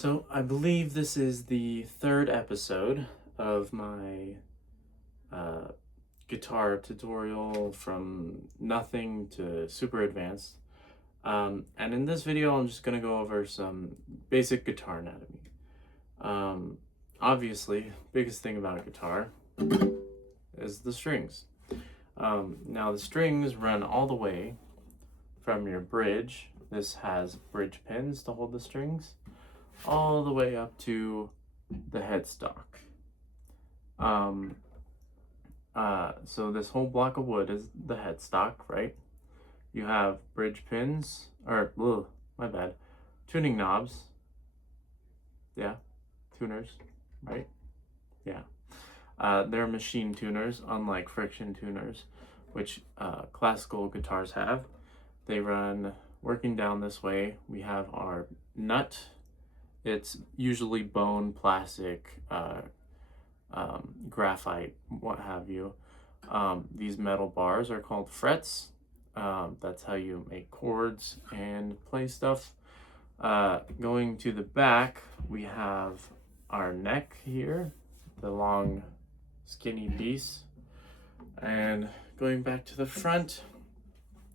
So I believe this is the third episode of my uh, guitar tutorial from nothing to super advanced. And in this video, I'm just going to go over some basic guitar anatomy. Um, Obviously, biggest thing about a guitar is the strings. Now the strings run all the way from your bridge. This has bridge pins to hold the strings all the way up to the headstock. So this whole block of wood is the headstock, right? You have bridge pins, or, my bad, tuning knobs. Yeah, tuners, right? Yeah. They're machine tuners, unlike friction tuners, which classical guitars have. They run working down this way. We have our nut. It's usually bone, plastic, graphite, what have you. These metal bars are called frets. That's how you make chords and play stuff. Going to the back, we have our neck here, the long, skinny piece. And going back to the front,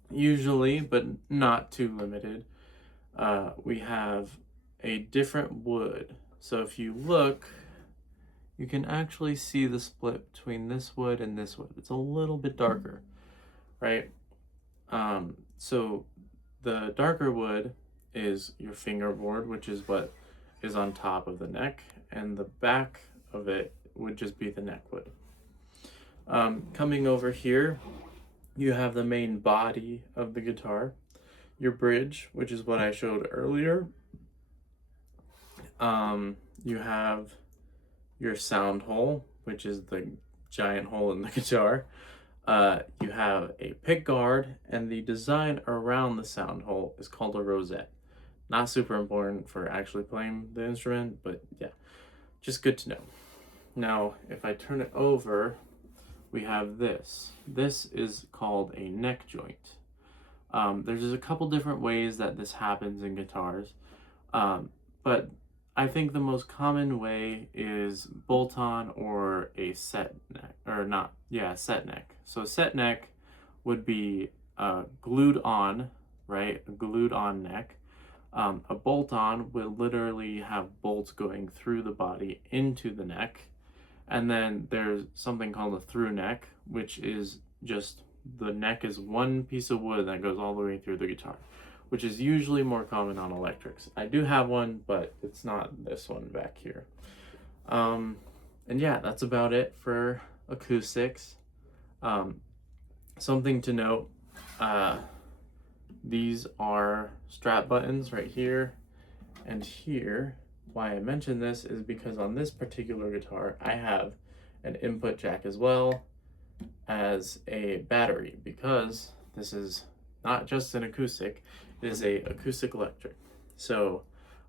usually, but not too limited, we have a different wood. So if you look, you can actually see the split between this wood and this wood. It's a little bit darker, right? So the darker wood is your fingerboard, which is what is on top of the neck, and the back of it would just be the neck wood. Coming over here, you have the main body of the guitar, your bridge, which is what I showed earlier. You have your sound hole, which is the giant hole in the guitar. You have a pick guard, and the design around the sound hole is called a rosette. Not super important for actually playing the instrument, but yeah, just good to know. Now, if I turn it over, we have this. This is called a neck joint. There's a couple different ways that this happens in guitars, but I think the most common way is bolt-on or a set neck, or not, yeah, set neck. So set neck would be glued on, right? A glued on neck. A bolt-on will literally have bolts going through the body into the neck. And then there's something called a through neck, which is just the neck is one piece of wood that goes all the way through the guitar, which is usually more common on electrics. I do have one, but it's not this one back here. And yeah, that's about it for acoustics. Something to note, these are strap buttons right here and here. Why I mention this is because on this particular guitar, I have an input jack as well as a battery, because this is not just an acoustic, it is a acoustic electric. So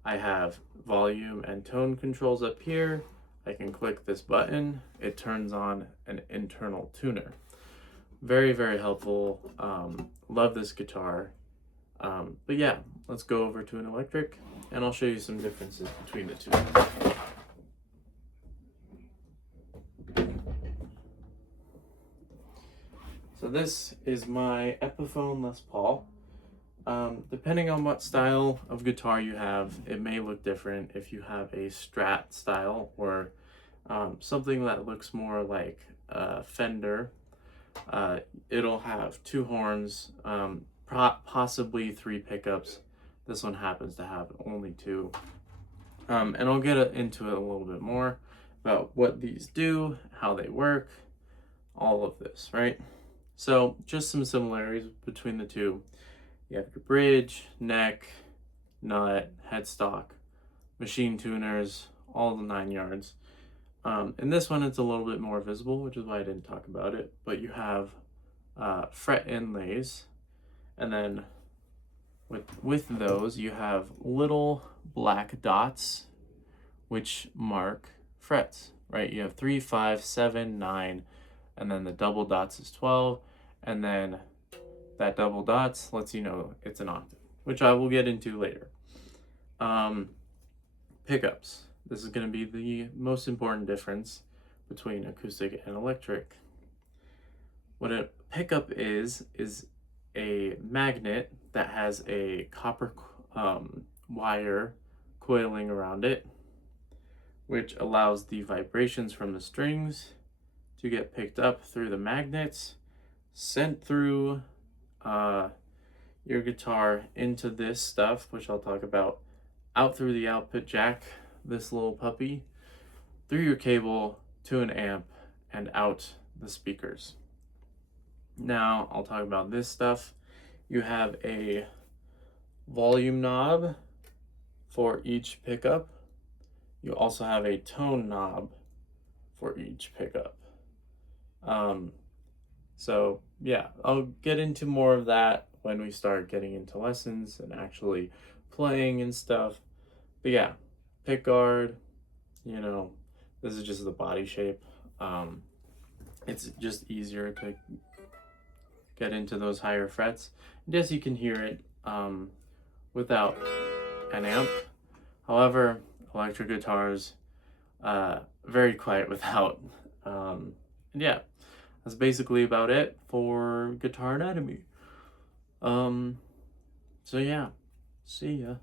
I have volume and tone controls up here. I can click this button, it turns on an internal tuner. Very, very helpful. Love this guitar. But yeah, let's go over to an electric and I'll show you some differences between the two. So this is my Epiphone Les Paul. Depending on what style of guitar you have, it may look different. If you have a Strat style or something that looks more like Fender, it'll have two horns, possibly three pickups. This one happens to have only two. And I'll get into it a little bit more about what these do, how they work, all of this, right? So just some similarities between the two. You have your bridge, neck, nut, headstock, machine tuners, all the 9 yards. In this one, it's a little bit more visible, which is why I didn't talk about it. But you have fret inlays, and then with those, you have little black dots, which mark frets, right? You have 3, 5, 7, 9, and then the double dots is 12, and then that double dots lets you know it's an octave, which I will get into later. pickups. This is going to be the most important difference between acoustic and electric. What a pickup is a magnet that has a copper wire coiling around it, which allows the vibrations from the strings to get picked up through the magnets, sent through your guitar into this stuff, which I'll talk about, out through the output jack, this little puppy, through your cable to an amp, and out the speakers. Now I'll talk about this stuff. You have a volume knob for each pickup. You also have a tone knob for each pickup. So yeah, I'll get into more of that when we start getting into lessons and actually playing and stuff. But yeah, pick guard, you know, this is just the body shape. It's just easier to get into those higher frets. And yes, you can hear it without an amp. However, electric guitars, very quiet without. And yeah, that's basically about it for guitar anatomy. So yeah, see ya.